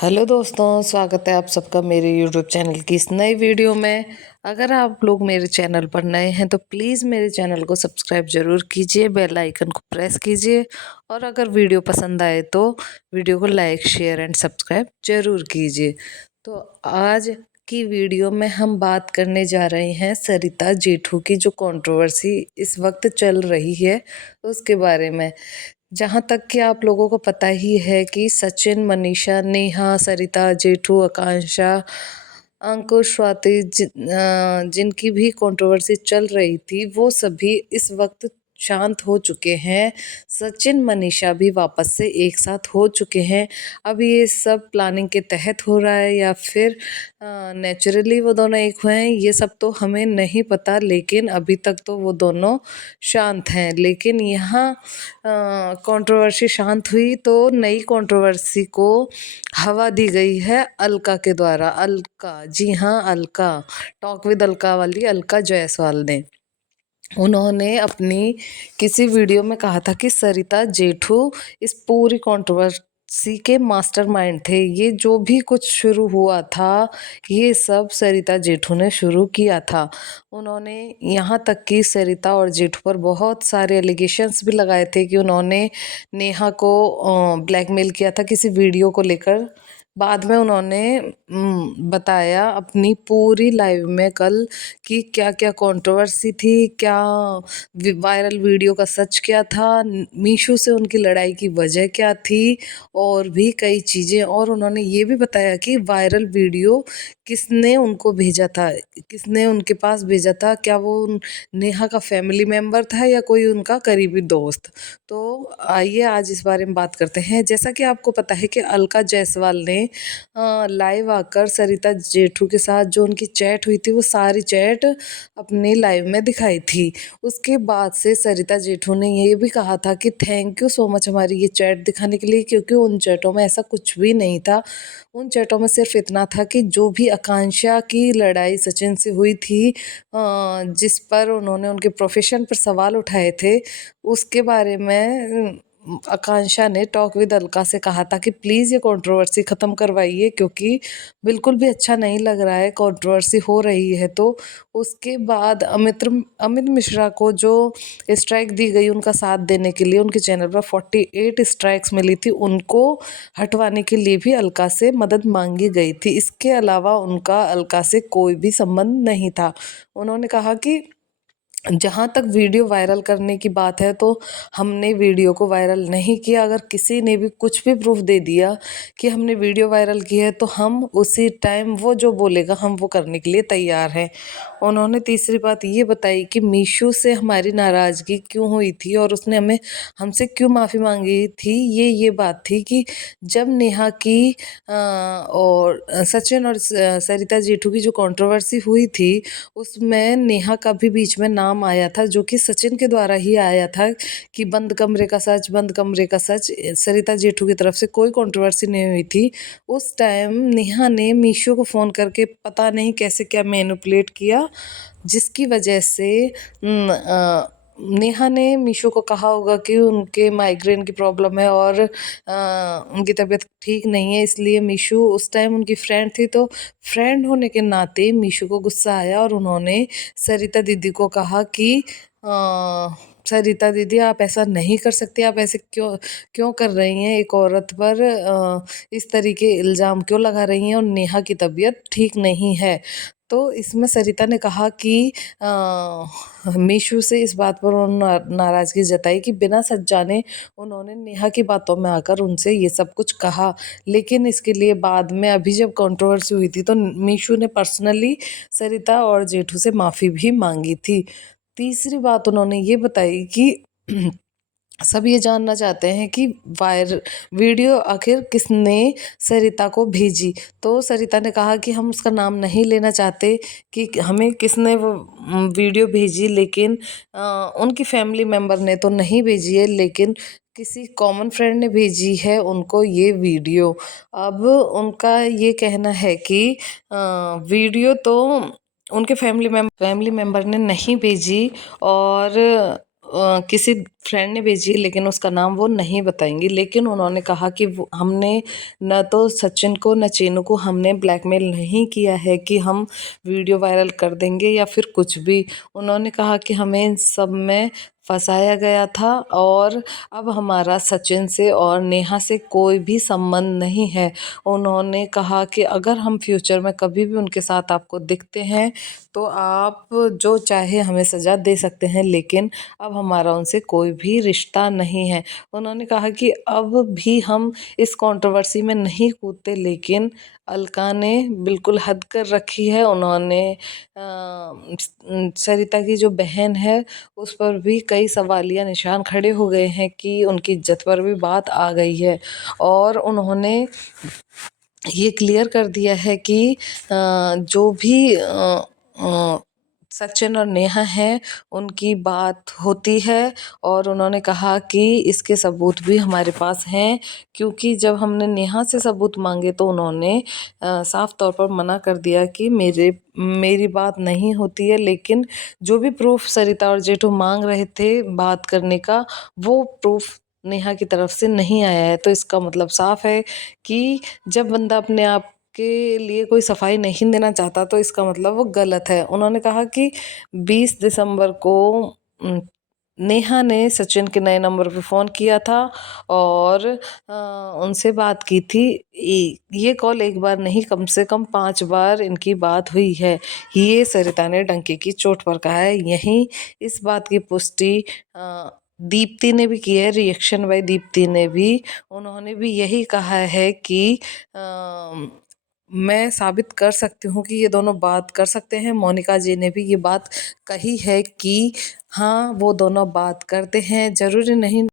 Hello दोस्तों, स्वागत है आप सबका मेरे यूट्यूब चैनल की इस नई वीडियो में। अगर आप लोग मेरे चैनल पर नए हैं तो प्लीज़ मेरे चैनल को सब्सक्राइब ज़रूर कीजिए, बेल आइकन को प्रेस कीजिए और अगर वीडियो पसंद आए तो वीडियो को लाइक शेयर एंड सब्सक्राइब ज़रूर कीजिए। तो आज की वीडियो में हम बात करने जा रहे हैं सरिता जेठू की जो कंट्रोवर्सी इस वक्त चल रही है उसके बारे में। जहाँ तक कि आप लोगों को पता ही है कि सचिन, मनीषा, नेहा, सरिता, जेठू, आकांक्षा, अंकुश, स्वाति जिनकी भी कंट्रोवर्सी चल रही थी वो सभी इस वक्त शांत हो चुके हैं। सचिन, मनीषा भी वापस से एक साथ हो चुके हैं। अब ये सब प्लानिंग के तहत हो रहा है या फिर नेचुरली वो दोनों एक हुए हैं, ये सब तो हमें नहीं पता, लेकिन अभी तक तो वो दोनों शांत हैं। लेकिन यहाँ कंट्रोवर्सी शांत हुई तो नई कंट्रोवर्सी को हवा दी गई है अलका के द्वारा। अलका, जी हाँ, अलका, टॉक विद अलका वाली अलका जायसवाल ने। उन्होंने अपनी किसी वीडियो में कहा था कि सरिता जेठू इस पूरी कंट्रोवर्सी के मास्टरमाइंड थे। ये जो भी कुछ शुरू हुआ था, ये सब सरिता जेठू ने शुरू किया था। उन्होंने यहाँ तक कि सरिता और जेठू पर बहुत सारे एलिगेशंस भी लगाए थे कि उन्होंने नेहा को ब्लैकमेल किया था किसी वीडियो को लेकर। बाद में उन्होंने बताया अपनी पूरी लाइव में कल कि क्या क्या कंट्रोवर्सी थी, क्या वायरल वीडियो का सच क्या था, मीशू से उनकी लड़ाई की वजह क्या थी और भी कई चीज़ें। और उन्होंने ये भी बताया कि वायरल वीडियो किसने उनको भेजा था, किसने उनके पास भेजा था, क्या वो नेहा का फैमिली मेम्बर था या कोई उनका करीबी दोस्त। तो आइए आज इस बारे में बात करते हैं। जैसा कि आपको पता है कि अलका जायसवाल ने लाइव आकर सरिता जेठू के साथ जो उनकी चैट हुई थी वो सारी चैट अपनी लाइव में दिखाई थी। उसके बाद से सरिता जेठू ने ये भी कहा था कि थैंक यू सो मच हमारी ये चैट दिखाने के लिए, क्योंकि उन चैटों में ऐसा कुछ भी नहीं था। उन चैटों में सिर्फ इतना था कि जो भी आकांक्षा की लड़ाई सचिन से हुई थी, जिस पर उन्होंने उनके प्रोफेशन पर सवाल उठाए थे, उसके बारे में आकांक्षा ने टॉक विद अलका से कहा था कि प्लीज़ ये कंट्रोवर्सी ख़त्म करवाइए, क्योंकि बिल्कुल भी अच्छा नहीं लग रहा है कंट्रोवर्सी हो रही है। तो उसके बाद अमित मिश्रा को जो स्ट्राइक दी गई उनका साथ देने के लिए, उनके चैनल पर 48 स्ट्राइक्स मिली थी, उनको हटवाने के लिए भी अलका से मदद मांगी गई थी। इसके अलावा उनका अलका से कोई भी संबंध नहीं था। उन्होंने कहा कि जहाँ तक वीडियो वायरल करने की बात है तो हमने वीडियो को वायरल नहीं किया। अगर किसी ने भी कुछ भी प्रूफ दे दिया कि हमने वीडियो वायरल की है तो हम उसी टाइम वो जो बोलेगा हम वो करने के लिए तैयार हैं। उन्होंने तीसरी बात ये बताई कि मीशू से हमारी नाराज़गी क्यों हुई थी और उसने हमसे क्यों माफ़ी मांगी थी। ये बात थी कि जब नेहा की और सचिन और सरिता जेठू की जो कंट्रोवर्सी हुई थी उसमें नेहा का भी बीच में नाम आया था, जो कि सचिन के द्वारा ही आया था कि बंद कमरे का सच, बंद कमरे का सच। सरिता जेठू की तरफ से कोई कंट्रोवर्सी नहीं हुई थी। उस टाइम नेहा ने मीशो को फ़ोन करके पता नहीं कैसे क्या मैनिपुलेट किया, जिसकी वजह से नेहा ने मीशो को कहा होगा कि उनके माइग्रेन की प्रॉब्लम है और उनकी तबीयत ठीक नहीं है, इसलिए मीशो उस टाइम उनकी फ्रेंड थी, तो फ्रेंड होने के नाते मीशो को गुस्सा आया और उन्होंने सरिता दीदी को कहा कि सरिता दीदी आप ऐसा नहीं कर सकती, आप ऐसे क्यों क्यों कर रही हैं, एक औरत पर इस तरीके इल्ज़ाम क्यों लगा रही हैं और नेहा की तबीयत ठीक नहीं है। तो इसमें सरिता ने कहा कि मीशू से इस बात पर उन्होंने नाराज़गी जताई कि बिना सच जाने उन्होंने नेहा की बातों में आकर उनसे ये सब कुछ कहा। लेकिन इसके लिए बाद में अभी जब कंट्रोवर्सी हुई थी तो मीशू ने पर्सनली सरिता और जेठू से माफ़ी भी मांगी थी। तीसरी बात उन्होंने ये बताई कि सब ये जानना चाहते हैं कि वीडियो आखिर किसने सरिता को भेजी। तो सरिता ने कहा कि हम उसका नाम नहीं लेना चाहते कि हमें किसने वो वीडियो भेजी, लेकिन उनकी फैमिली मेम्बर ने तो नहीं भेजी है, लेकिन किसी कॉमन फ्रेंड ने भेजी है उनको ये वीडियो। अब उनका ये कहना है कि वीडियो तो उनके फैमिली मेम्बर ने नहीं भेजी और किसी फ्रेंड ने भेजी है, लेकिन उसका नाम वो नहीं बताएंगी। लेकिन उन्होंने कहा कि हमने न तो सचिन को न चीनू को हमने ब्लैकमेल नहीं किया है कि हम वीडियो वायरल कर देंगे या फिर कुछ भी। उन्होंने कहा कि हमें इन सब में फंसाया गया था और अब हमारा सचिन से और नेहा से कोई भी संबंध नहीं है। उन्होंने कहा कि अगर हम फ्यूचर में कभी भी उनके साथ आपको दिखते हैं तो आप जो चाहे हमें सज़ा दे सकते हैं, लेकिन अब हमारा उनसे कोई भी रिश्ता नहीं है। उन्होंने कहा कि अब भी हम इस कंट्रोवर्सी में नहीं कूदते, लेकिन अलका ने बिल्कुल हद कर रखी है। उन्होंने सरिता की जो बहन है उस पर भी कई सवालिया निशान खड़े हो गए हैं कि उनकी इज्जत पर भी बात आ गई है। और उन्होंने ये क्लियर कर दिया है कि जो भी सचिन और नेहा हैं उनकी बात होती है। और उन्होंने कहा कि इसके सबूत भी हमारे पास हैं, क्योंकि जब हमने नेहा से सबूत मांगे तो उन्होंने साफ तौर पर मना कर दिया कि मेरी बात नहीं होती है। लेकिन जो भी प्रूफ सरिता और जेठू मांग रहे थे बात करने का, वो प्रूफ नेहा की तरफ से नहीं आया है। तो इसका मतलब साफ है कि जब बंदा अपने आप के लिए कोई सफाई नहीं देना चाहता तो इसका मतलब वो गलत है। उन्होंने कहा कि 20 दिसंबर को नेहा ने सचिन के नए नंबर पे फ़ोन किया था और उनसे बात की थी। ये कॉल एक बार नहीं, कम से कम 5 बार इनकी बात हुई है। ये सरिता ने डंके की चोट पर कहा है। यहीं इस बात की पुष्टि दीप्ति ने भी की है। रिएक्शन बाय दीप्ति ने भी, उन्होंने भी यही कहा है कि मैं साबित कर सकती हूँ कि ये दोनों बात कर सकते हैं। मोनिका जी ने भी ये बात कही है कि हाँ, वो दोनों बात करते हैं। ज़रूरी नहीं